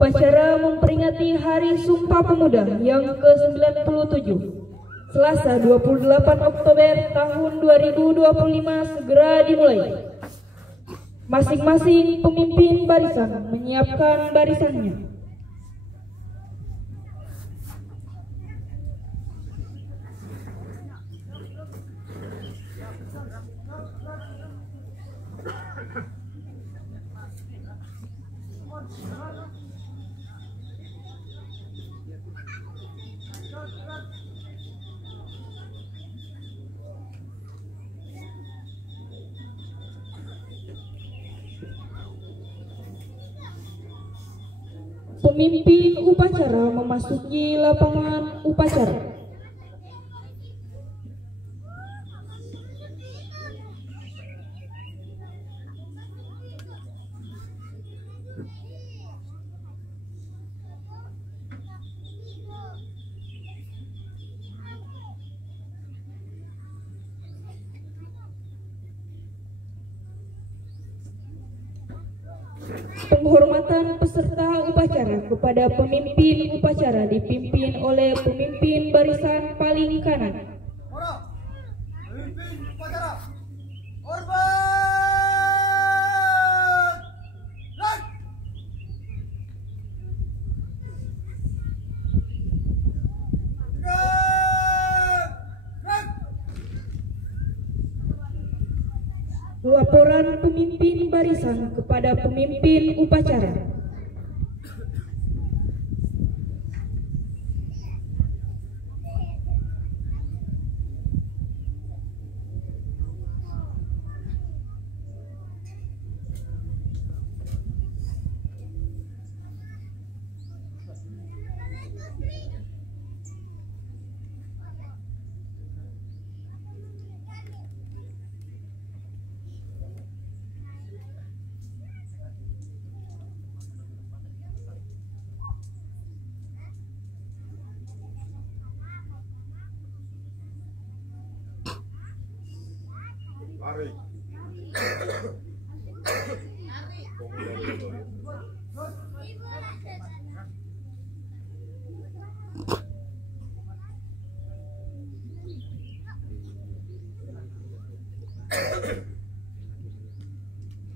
Upacara memperingati Hari Sumpah Pemuda yang ke-97, Selasa 28 Oktober tahun 2025 segera dimulai. Masing-masing pemimpin barisan menyiapkan barisannya. Pemimpin upacara memasuki lapangan upacara. Penghormatan peserta upacara kepada pemimpin upacara dipimpin oleh pemimpin barisan paling kanan. Pemimpin upacara, hormat! Naik! Laporan pemimpin barisan kepada pemimpin upacara. Lari.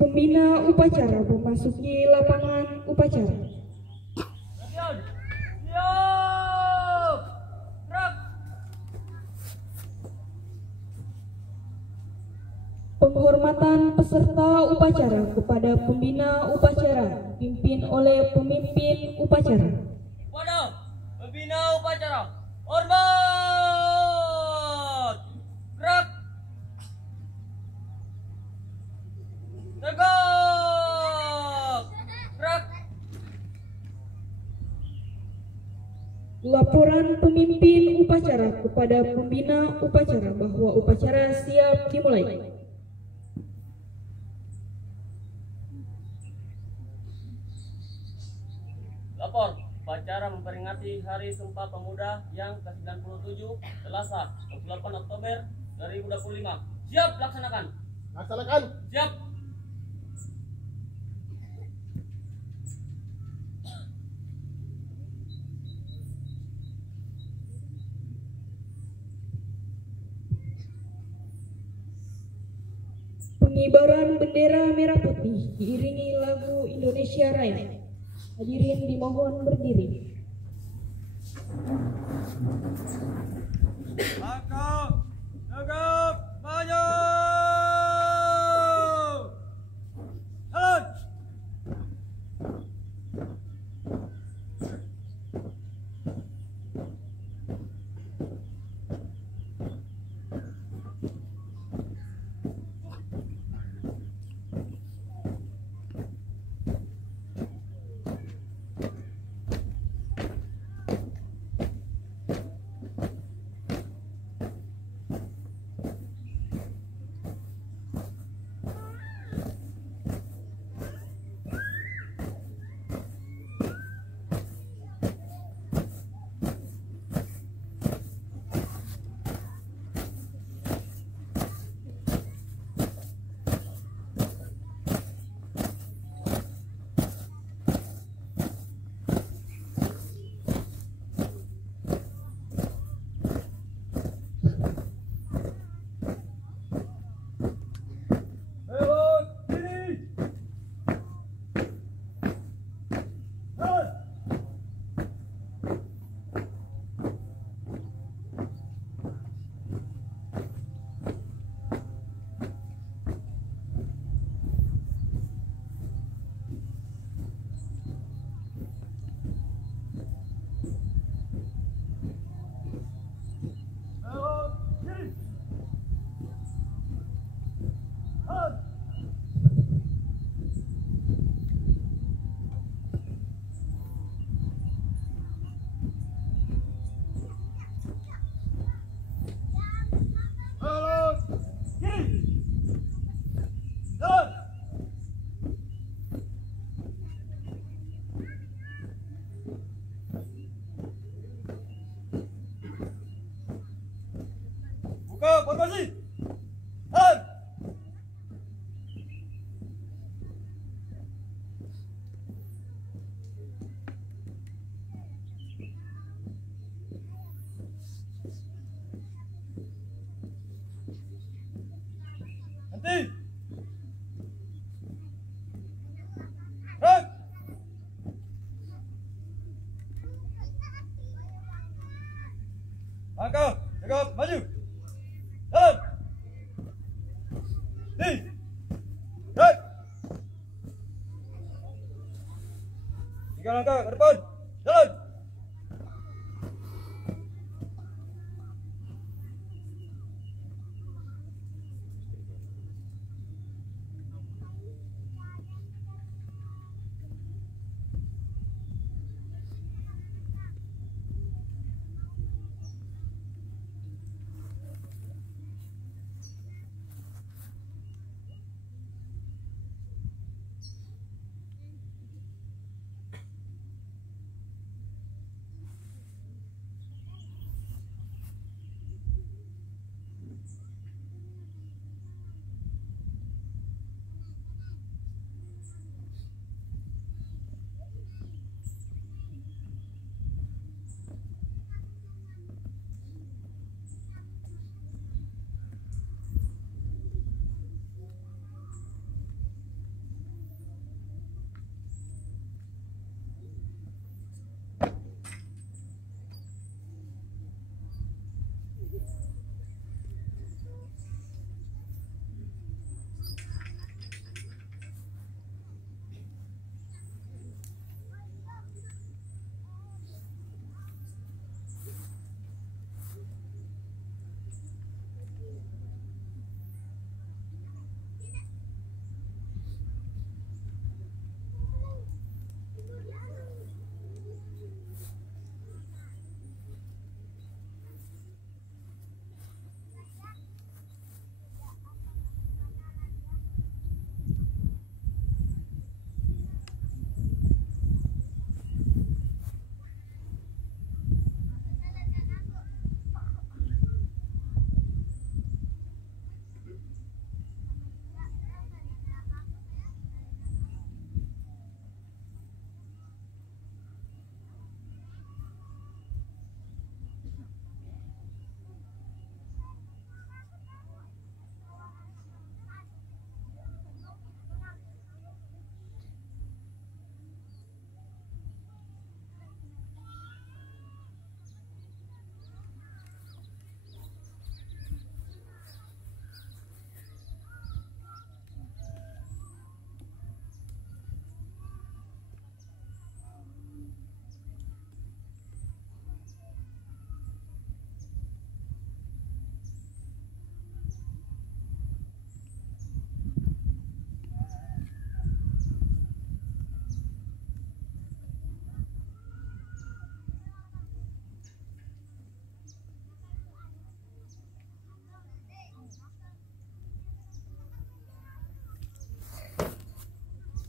Pembina upacara memasuki lapangan upacara. Penghormatan peserta upacara kepada pembina upacara dipimpin oleh pemimpin upacara. Kepada pembina upacara, hormat! Gerak! Tegak! Gerak! Laporan pemimpin upacara kepada pembina upacara bahwa upacara siap dimulai. Lapor, upacara memperingati Hari Sumpah Pemuda yang ke-97, Selasa 28 Oktober 2025. Siap laksanakan. Laksanakan. Siap. Pengibaran bendera merah putih diiringi lagu Indonesia Raya. Hadirin dimohon berdiri. Langkah, tegap, maju! Jalan! Langkah, tegap, maju. Jalan. Right. 3 langkah ke depan. Jalan.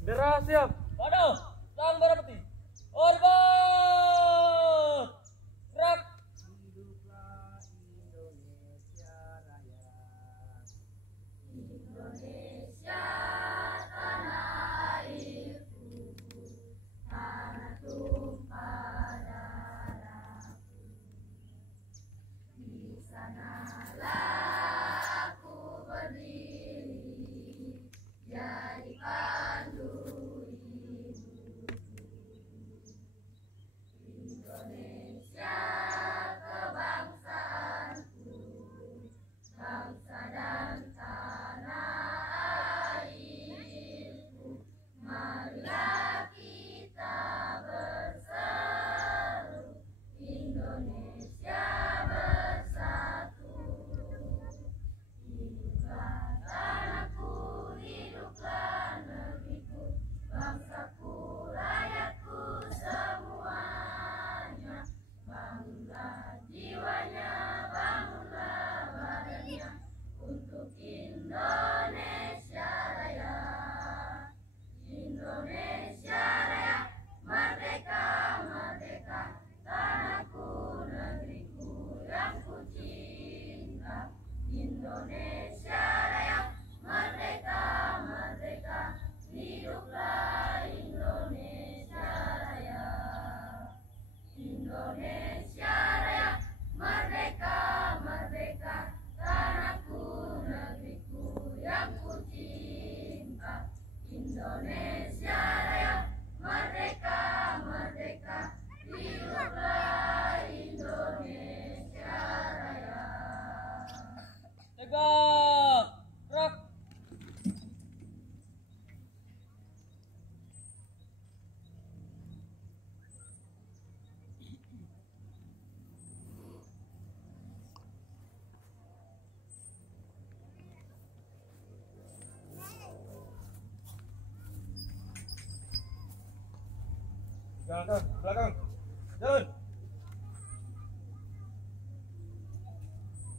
Bendera siap. Waduh, sang Barapati. Orbit. Gerak. Hiduplah Indonesia Raya. Tiga langkah ke belakang. Jalan.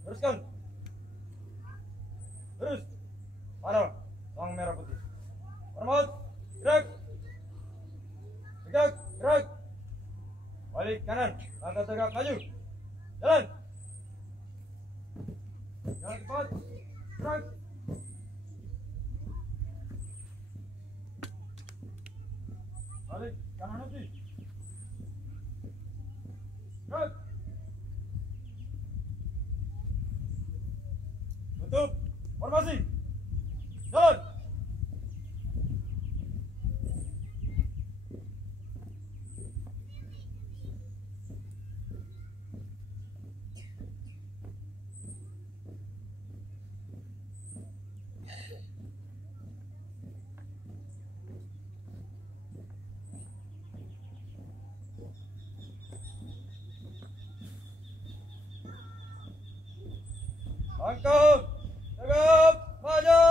Teruskan. Terus. Panel. Sang merah putih. Hormat. Gerak. Tegak. Gerak. Balik kanan. Langkah tegak maju. Jalan. Jalan cepat. Gerak. Balik kanan nanti. Gerak. Tutup. Formasi. Jalan. Langkah. Tegak. Maju.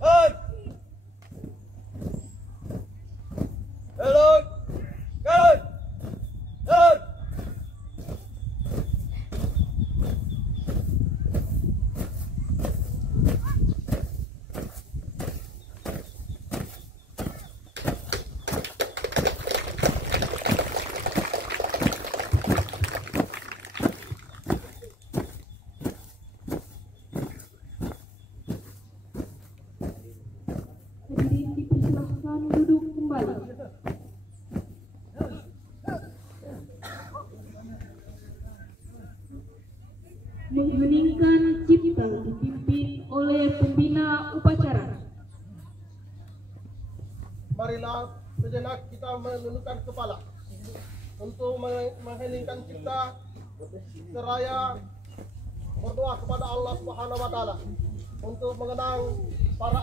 Jalan. Belok. Kanan. Jalan. Hadirin dipersilahkan duduk kembali. Mengheningkan cipta dipimpin oleh pembina upacara. Marilah sejenak kita menundukkan kepala untuk mengheningkan cipta seraya berdoa kepada Allah Subhanahu wa taala untuk mengenang para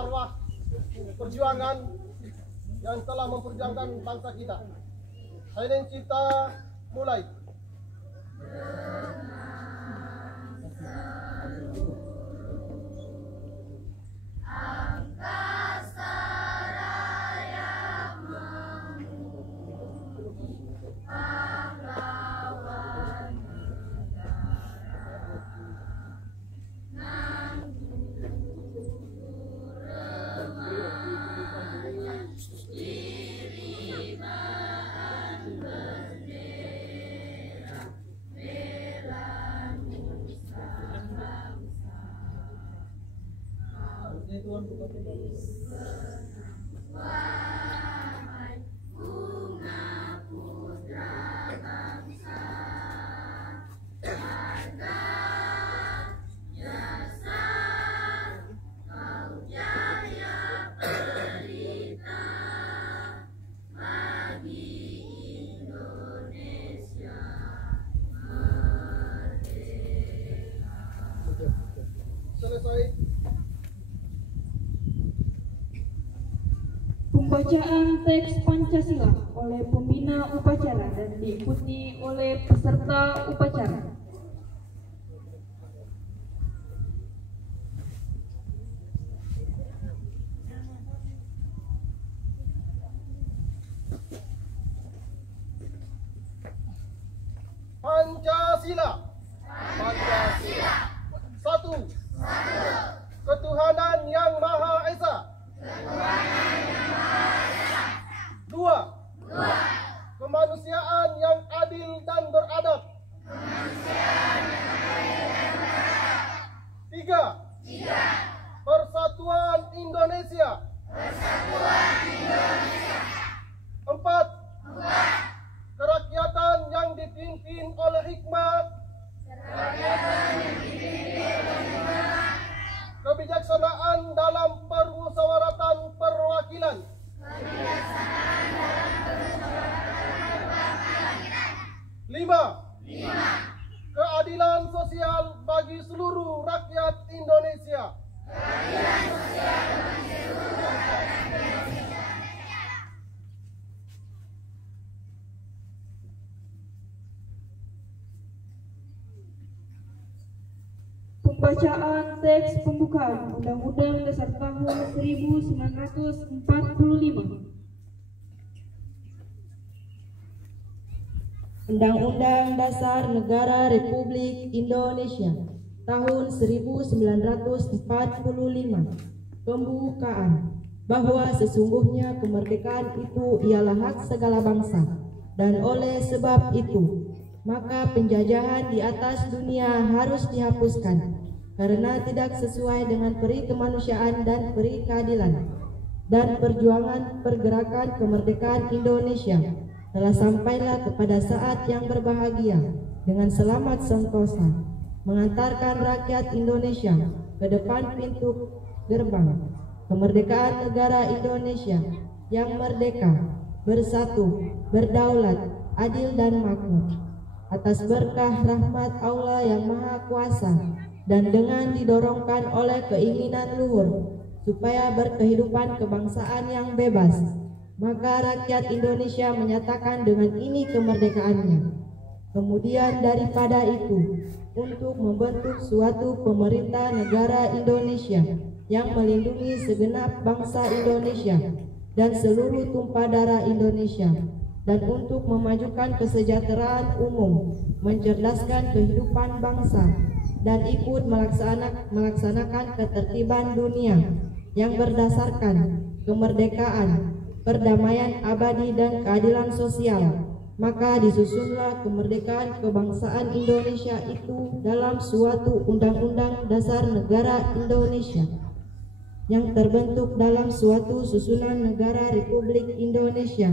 arwah perjuangan yang telah memperjuangkan bangsa kita. Hening cipta mulai. Selesai. Pembacaan teks Pancasila oleh pembina upacara dan diikuti oleh peserta upacara. Pancasila. Pancasila. Satu. Ketuhanan yang Maha Esa. Dua. Kemanusiaan yang adil dan beradab. Tiga. Persatuan Indonesia. Empat. Kerakyatan yang dipimpin oleh hikmah, Pembacaan teks pembukaan Undang-Undang Dasar tahun 1945. Undang-Undang Dasar Negara Republik Indonesia tahun 1945. Pembukaan. Bahwa sesungguhnya kemerdekaan itu ialah hak segala bangsa, dan oleh sebab itu maka penjajahan di atas dunia harus dihapuskan karena tidak sesuai dengan peri kemanusiaan dan peri keadilan. Dan perjuangan pergerakan kemerdekaan Indonesia telah sampailah kepada saat yang berbahagia dengan selamat sentosa, mengantarkan rakyat Indonesia ke depan pintu gerbang kemerdekaan negara Indonesia yang merdeka, bersatu, berdaulat, adil dan makmur, atas berkah rahmat Allah yang Maha Kuasa, dan dengan didorongkan oleh keinginan luhur supaya berkehidupan kebangsaan yang bebas, maka rakyat Indonesia menyatakan dengan ini kemerdekaannya. Kemudian daripada itu, untuk membentuk suatu pemerintah negara Indonesia yang melindungi segenap bangsa Indonesia dan seluruh tumpah darah Indonesia, dan untuk memajukan kesejahteraan umum, mencerdaskan kehidupan bangsa, dan ikut melaksanakan ketertiban dunia yang berdasarkan kemerdekaan, perdamaian abadi dan keadilan sosial, maka disusunlah kemerdekaan kebangsaan Indonesia itu dalam suatu Undang-Undang Dasar Negara Indonesia yang terbentuk dalam suatu susunan negara Republik Indonesia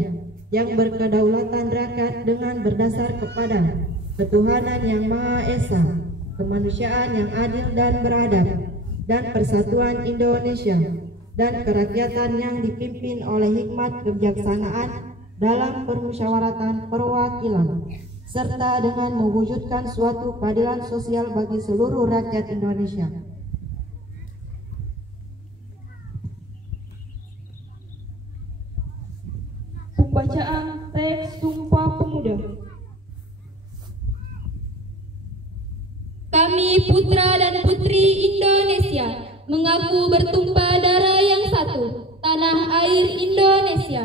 yang berkedaulatan rakyat dengan berdasar kepada ketuhanan yang Maha Esa, kemanusiaan yang adil dan beradab, dan persatuan Indonesia, dan kerakyatan yang dipimpin oleh hikmat kebijaksanaan dalam permusyawaratan perwakilan, serta dengan mewujudkan suatu keadilan sosial bagi seluruh rakyat Indonesia. Pembacaan teks Sumpah Pemuda. Kami putra dan putri Indonesia mengaku bertumpah darah yang satu, tanah air Indonesia.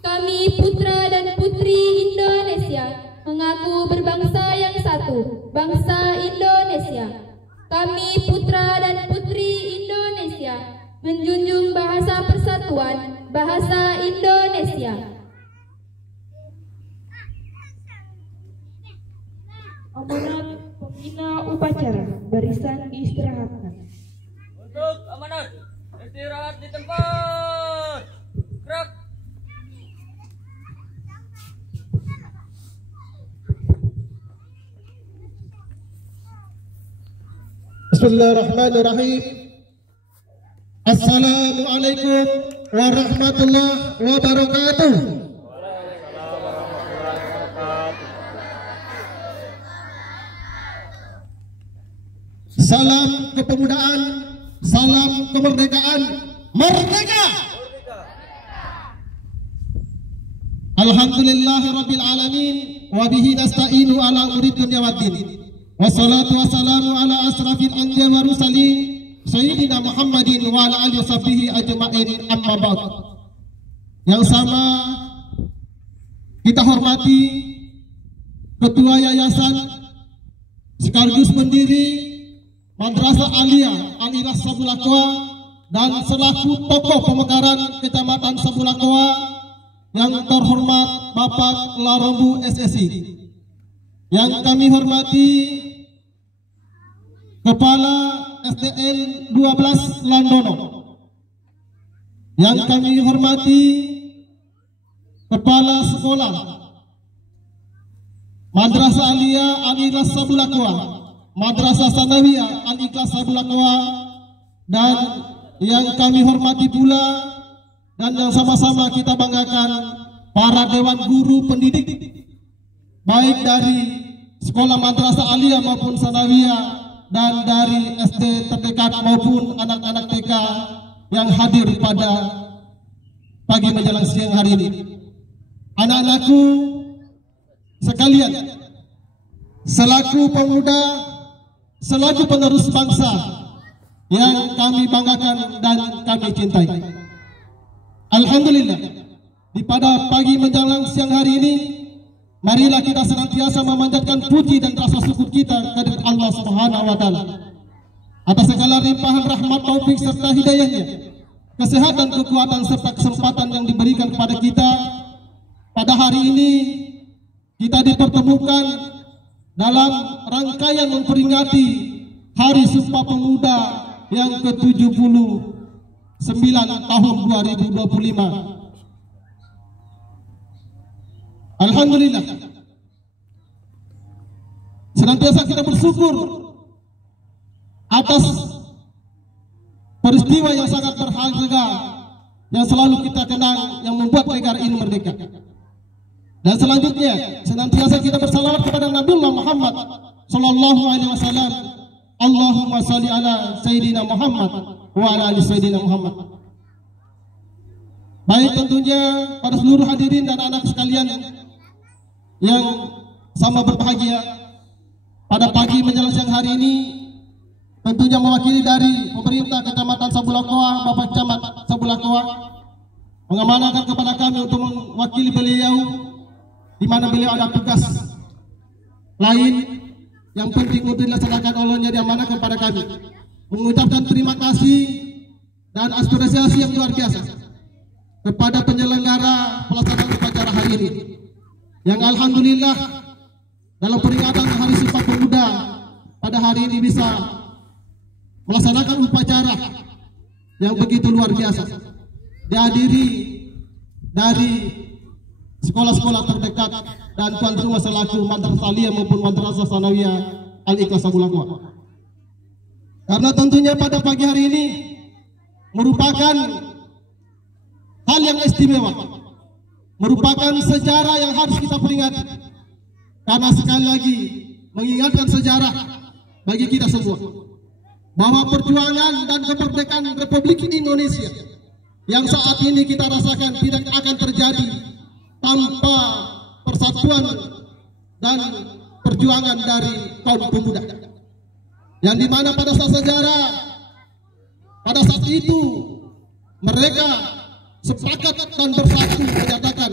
Kami putra dan putri Indonesia mengaku berbangsa yang satu, bangsa Indonesia. Kami putra dan putri Indonesia menjunjung bahasa persatuan, bahasa Indonesia. Amanat pembina upacara, barisan diistirahatkan. Untuk amanat, istirahat di tempat. Gerak. Bismillahirrahmanirrahim. Assalamualaikum warahmatullahi wabarakatuh. Salam kepemudaan, salam kemerdekaan, merdeka! Alhamdulillahirabbil alamin wa bihi nasta'inu ala umuri dunya waddin. Wassalatu wassalamu ala asrafil anbiya wa rusulin sayyidina Muhammadin wa ala alihi washabbihi ajma'in, amma ba'd. Yang sama kita hormati Ketua Yayasan sekaligus pendiri Madrasah Aliyah Al-Ikhlas Sabulaqua dan selaku tokoh pemekaran Kecamatan Sabulaqua yang terhormat Bapak Larombu SSI. Yang kami hormati Kepala SDN 12 Landono. Yang kami hormati Kepala Sekolah Madrasah Aliyah Al-Ikhlas Sabulaqua, Madrasah Sanawiyah Al-Ikhlas Sabulaqua, dan yang kami hormati pula dan yang sama-sama kita banggakan para dewan guru pendidik baik dari sekolah Madrasah Aliyah maupun Sanawiyah dan dari SD terdekat maupun anak-anak TK yang hadir pada pagi menjelang siang hari ini. Anak-anakku sekalian, selaku pemuda, selaku penerus bangsa yang kami banggakan dan kami cintai. Alhamdulillah, di pada pagi menjelang siang hari ini, marilah kita senantiasa memanjatkan puji dan rasa syukur kita kepada Allah Subhanahu wa taala atas segala limpahan rahmat, taufik serta hidayahnya, kesehatan, kekuatan serta kesempatan yang diberikan kepada kita. Pada hari ini kita dipertemukan dalam rangkaian memperingati Hari Sumpah Pemuda yang ke-79 tahun 2025. Alhamdulillah, senantiasa kita bersyukur atas peristiwa yang sangat berharga yang selalu kita kenang, yang membuat negara ini merdeka. Dan selanjutnya senantiasa kita bersalawat kepada Nabiullah Muhammad sallallahu alaihi wasallam. Allahumma salli ala Sayyidina Muhammad wa ala ali Sayyidina Muhammad. Baik, tentunya pada seluruh hadirin dan anak sekalian yang sama berbahagia, pada pagi menjelang siang hari ini, tentunya mewakili dari pemerintah Kecamatan Sabulakoa, Bapak Camat Sabulakoa, mengamanahkan kepada kami untuk mewakili beliau, di mana beliau ada tugas lain yang penting untuk dilaksanakan olehnya, diamanahkan kepada kami, mengucapkan terima kasih dan apresiasi yang luar biasa kepada penyelenggara pelaksanaan upacara hari ini, yang alhamdulillah dalam peringatan Hari Sumpah Pemuda pada hari ini bisa melaksanakan upacara yang begitu luar biasa, dihadiri dari sekolah-sekolah terdekat dan tuan rumah selaku Madrasah Aliyah maupun Madrasah Sanawiyah Al-Ikhlas Sabulakoa. Karena tentunya pada pagi hari ini merupakan hal yang istimewa, merupakan sejarah yang harus kita peringati, karena sekali lagi mengingatkan sejarah bagi kita semua bahwa perjuangan dan kemerdekaan Republik Indonesia yang saat ini kita rasakan tidak akan terjadi tanpa persatuan dan perjuangan dari kaum pemuda, yang dimana pada saat sejarah, pada saat itu mereka sepakat dan bersatu menyatakan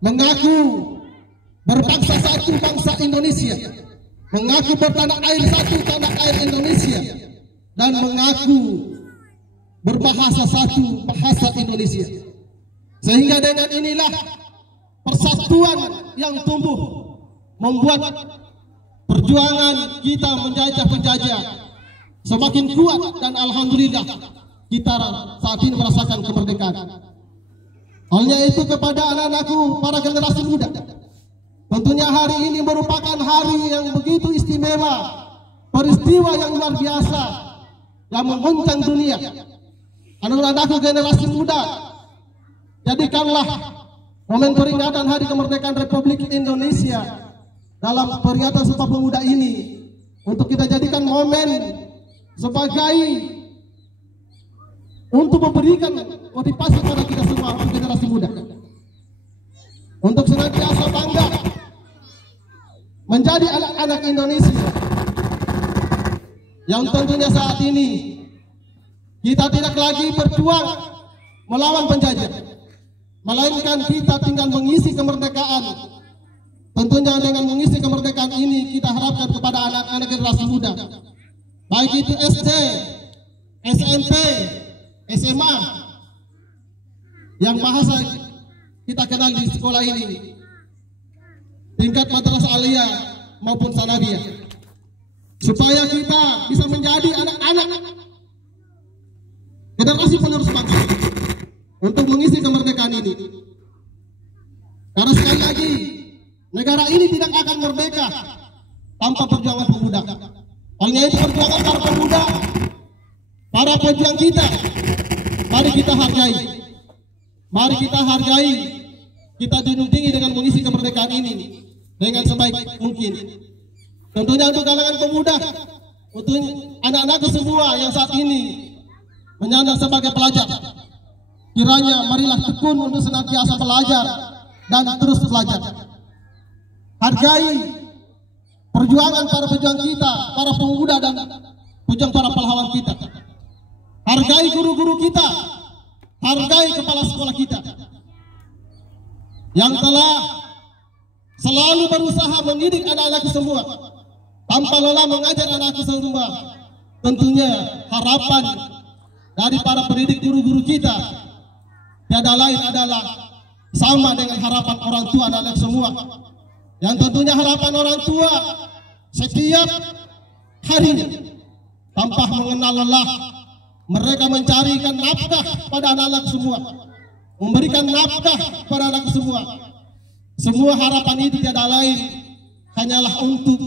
mengaku berbangsa satu, bangsa Indonesia, mengaku bertanah air satu, tanah air Indonesia, dan mengaku berbahasa satu, bahasa Indonesia. Sehingga dengan inilah persatuan yang tumbuh membuat perjuangan kita menjajah penjajah semakin kuat, dan alhamdulillah kita saat ini merasakan kemerdekaan. Oleh itu kepada anak-anakku, para generasi muda, tentunya hari ini merupakan hari yang begitu istimewa, peristiwa yang luar biasa yang mengguncang dunia. Anak-anakku generasi muda, jadikanlah momen peringatan Hari Kemerdekaan Republik Indonesia dalam peringatan Sumpah Pemuda ini untuk kita jadikan momen sebagai untuk memberikan motivasi kepada kita semua, untuk generasi muda, untuk senantiasa bangga menjadi anak-anak Indonesia yang tentunya saat ini kita tidak lagi berjuang melawan penjajah, melainkan kita tinggal mengisi kemerdekaan. Tentunya dengan mengisi kemerdekaan ini kita harapkan kepada anak-anak generasi muda, baik itu SD, SMP, SMA, yang bahasa kita kenal di sekolah ini, tingkat Madrasah Aliyah maupun Sanawiyah, supaya kita bisa menjadi anak-anak generasi penerus bangsa untuk mengisi kemerdekaan ini. Karena sekali lagi, negara ini tidak akan merdeka tanpa perjuangan pemuda. Oleh itu perjuangan para pemuda, para pejuang kita, mari kita hargai. Mari kita hargai, kita junjungi dengan mengisi kemerdekaan ini dengan sebaik mungkin. Tentunya untuk kalangan pemuda, untuk anak-anak semua yang saat ini menyandang sebagai pelajar, kiranya marilah tekun untuk senantiasa belajar dan terus belajar. Hargai perjuangan para pejuang kita, para pemuda dan pejuang para pahlawan kita. Hargai guru-guru kita, hargai kepala sekolah kita yang telah selalu berusaha mendidik anak-anak semua tanpa lelah mengajar anak semua. Tentunya harapan dari para pendidik guru-guru kita tiada lain adalah sama dengan harapan orang tua anak-anak semua. Yang tentunya harapan orang tua setiap harinya tanpa mengenal lelah mereka mencarikan nafkah pada anak-anak semua, memberikan nafkah pada anak semua. Semua harapan itu tiada lain hanyalah untuk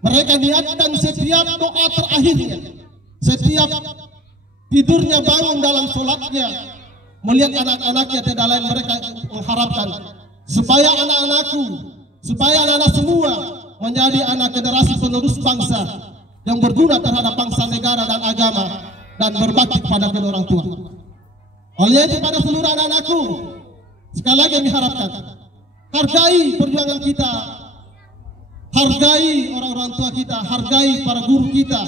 mereka niatkan setiap doa terakhirnya, setiap tidurnya bangun dalam sholatnya, melihat anak-anaknya tiada lain mereka mengharapkan supaya anak-anakku, supaya anak-anak semua menjadi anak generasi penerus bangsa yang berguna terhadap bangsa, negara dan agama dan berbakti kepada kedua orang tua. Oleh itu pada seluruh anak-anakku, sekali lagi kami harapkan hargai perjuangan kita, hargai orang-orang tua kita, hargai para guru kita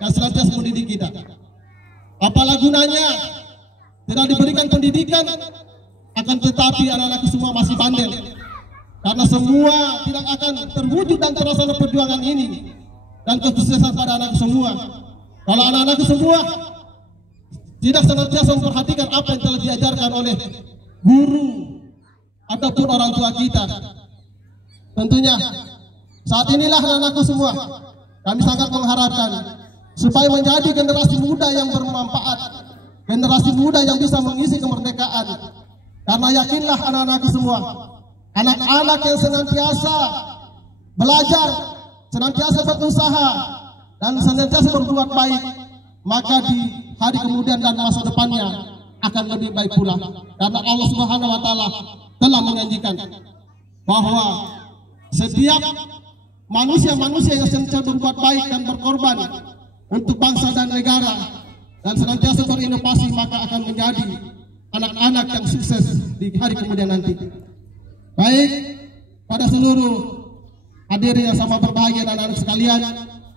yang senantiasa mendidik kita. Apalah gunanya tidak diberikan pendidikan, akan tetapi anak-anak semua masih bandel, karena semua tidak akan terwujud dan terlaksana perjuangan ini dan kesuksesan pada anak semua kalau anak-anak semua tidak senantiasa memperhatikan apa yang telah diajarkan oleh guru ataupun orang tua kita. Tentunya saat inilah anak-anakku semua kami sangat mengharapkan supaya menjadi generasi muda yang bermanfaat, generasi muda yang bisa mengisi kemerdekaan. Karena yakinlah anak-anakku semua, anak-anak yang senantiasa belajar, senantiasa berusaha dan senantiasa berbuat baik, maka di hari kemudian dan masa depannya akan lebih baik pula. Karena Allah Subhanahu wa taala telah menjanjikan bahwa setiap manusia-manusia yang senantiasa berbuat baik dan berkorban untuk bangsa dan negara dan senantiasa berinovasi, maka akan menjadi anak-anak yang sukses di hari kemudian nanti. Baik, pada seluruh hadirin yang sama berbahagia dan anak sekalian,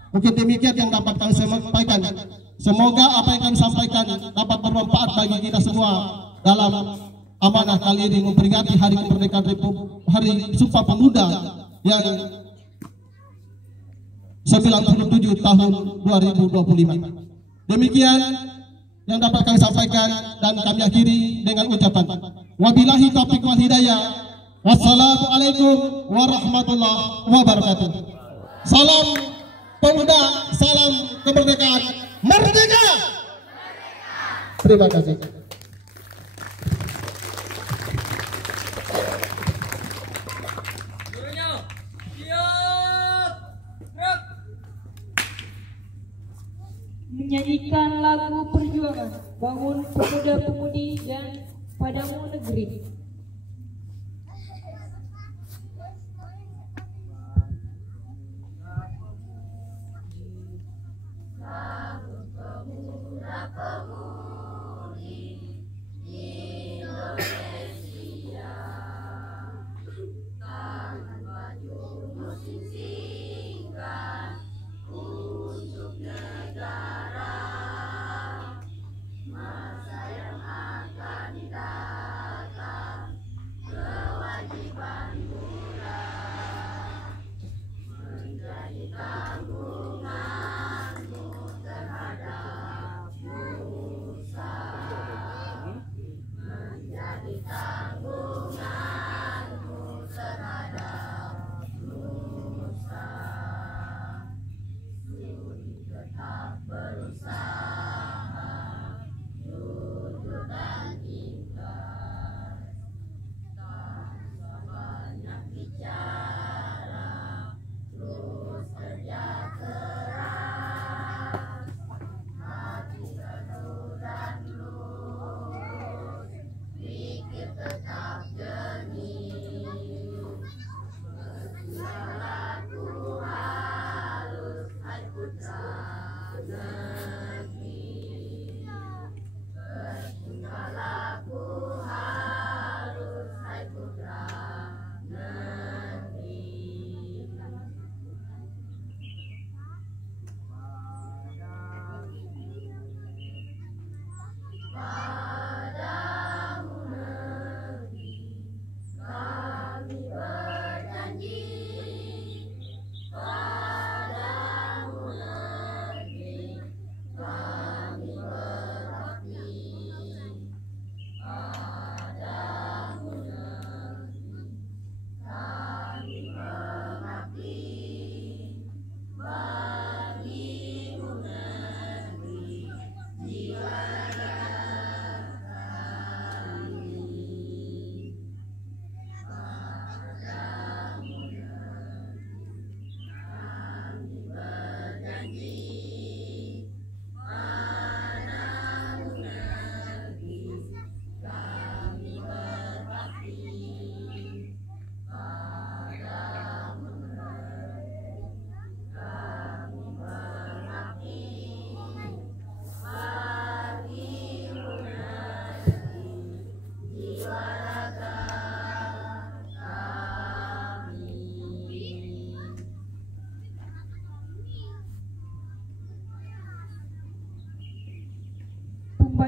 mungkin demikian yang dapat kami sampaikan. Semoga apa yang kami sampaikan dapat bermanfaat bagi kita semua dalam amanah kali ini memperingati Hari Kemerdekaan Hari Sumpah Pemuda yang 97 tahun 2025. Demikian yang dapat kami sampaikan dan kami akhiri dengan ucapan wabillahi taufiq wal hidayah. Wassalamualaikum warahmatullahi wabarakatuh. Salam pemuda, salam kemerdekaan, merdeka! Terima kasih. Menyanyikan lagu perjuangan, bangun pemuda-pemudi dan padamu negeri.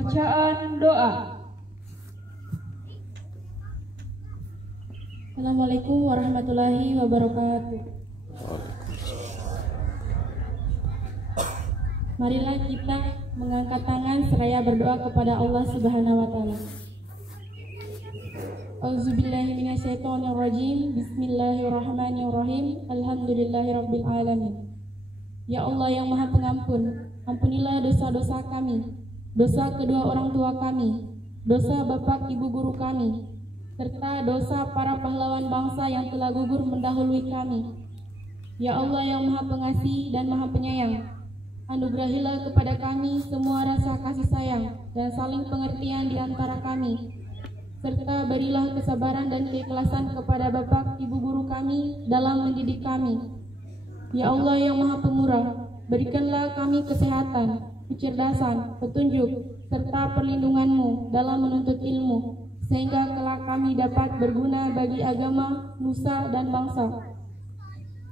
pembacaan doa. Assalamualaikum warahmatullahi wabarakatuh. Marilah kita mengangkat tangan seraya berdoa kepada Allah Subhanahu wa taala. Auzubillahi minasyaitonirrajim. Bismillahirrahmanirrahim. Alhamdulillahirabbil alamin. Ya Allah yang Maha Pengampun, ampunilah dosa-dosa kami, dosa kedua orang tua kami, dosa bapak ibu guru kami, serta dosa para pahlawan bangsa yang telah gugur mendahului kami. Ya Allah yang Maha Pengasih dan Maha Penyayang, anugerahilah kepada kami semua rasa kasih sayang dan saling pengertian di antara kami, serta berilah kesabaran dan keikhlasan kepada bapak ibu guru kami dalam mendidik kami. Ya Allah yang Maha Pemurah, berikanlah kami kesehatan, kecerdasan, petunjuk, serta perlindungan-Mu dalam menuntut ilmu, sehingga kelak kami dapat berguna bagi agama, nusa, dan bangsa.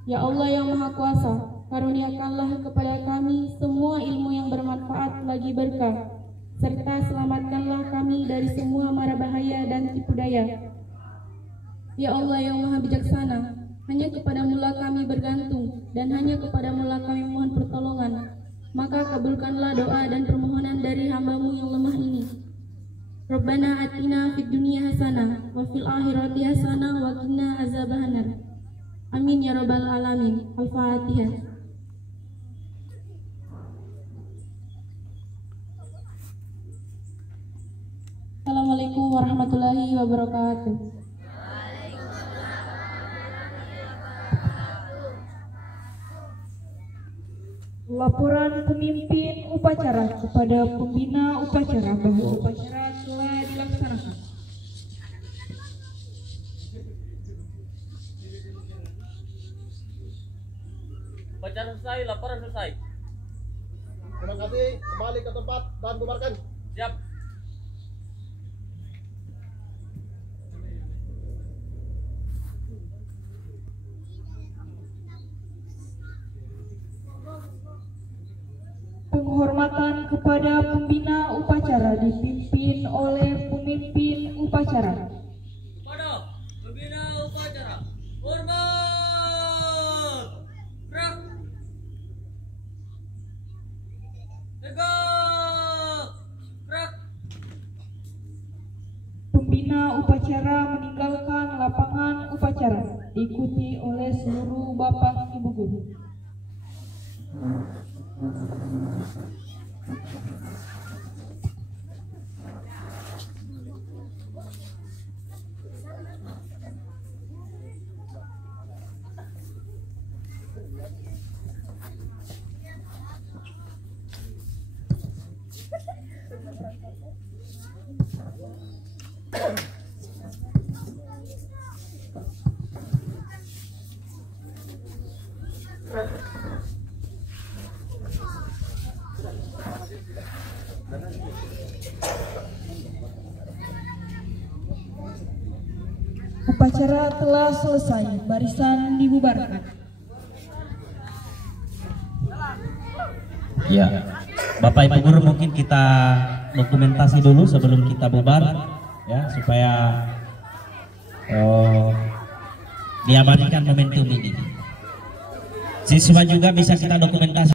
Ya Allah yang Maha Kuasa, karuniakanlah kepada kami semua ilmu yang bermanfaat bagi berkah, serta selamatkanlah kami dari semua mara bahaya dan tipu daya. Ya Allah yang Maha Bijaksana, hanya kepada-Mu kami bergantung dan hanya kepada-Mu kami mohon pertolongan. Maka kabulkanlah doa dan permohonan dari hamba-Mu yang lemah ini. Rabbana atina fid dunya hasanah wa fil akhirati hasanah wa qina azabannar. Amin ya rabbal alamin. Al-Fatihah. Assalamualaikum warahmatullahi wabarakatuh. Laporan pemimpin upacara kepada pembina upacara bahwa upacara telah dilaksanakan. Upacara selesai, laporan selesai. Terima kasih, kembali ke tempat dan bubarkan. Siap. Penghormatan kepada pembina upacara dipimpin oleh pemimpin upacara. Kepada pembina upacara, hormat. Gerak. Tegak. Gerak. Pembina upacara meninggalkan lapangan upacara, diikuti oleh seluruh bapak ibu guru. Upacara telah selesai, barisan dibubarkan. Ya, Bapak Ibu Guru mungkin kita dokumentasi dulu sebelum kita bubar, ya, supaya diabadikan momentum ini. Siswa juga bisa kita dokumentasi.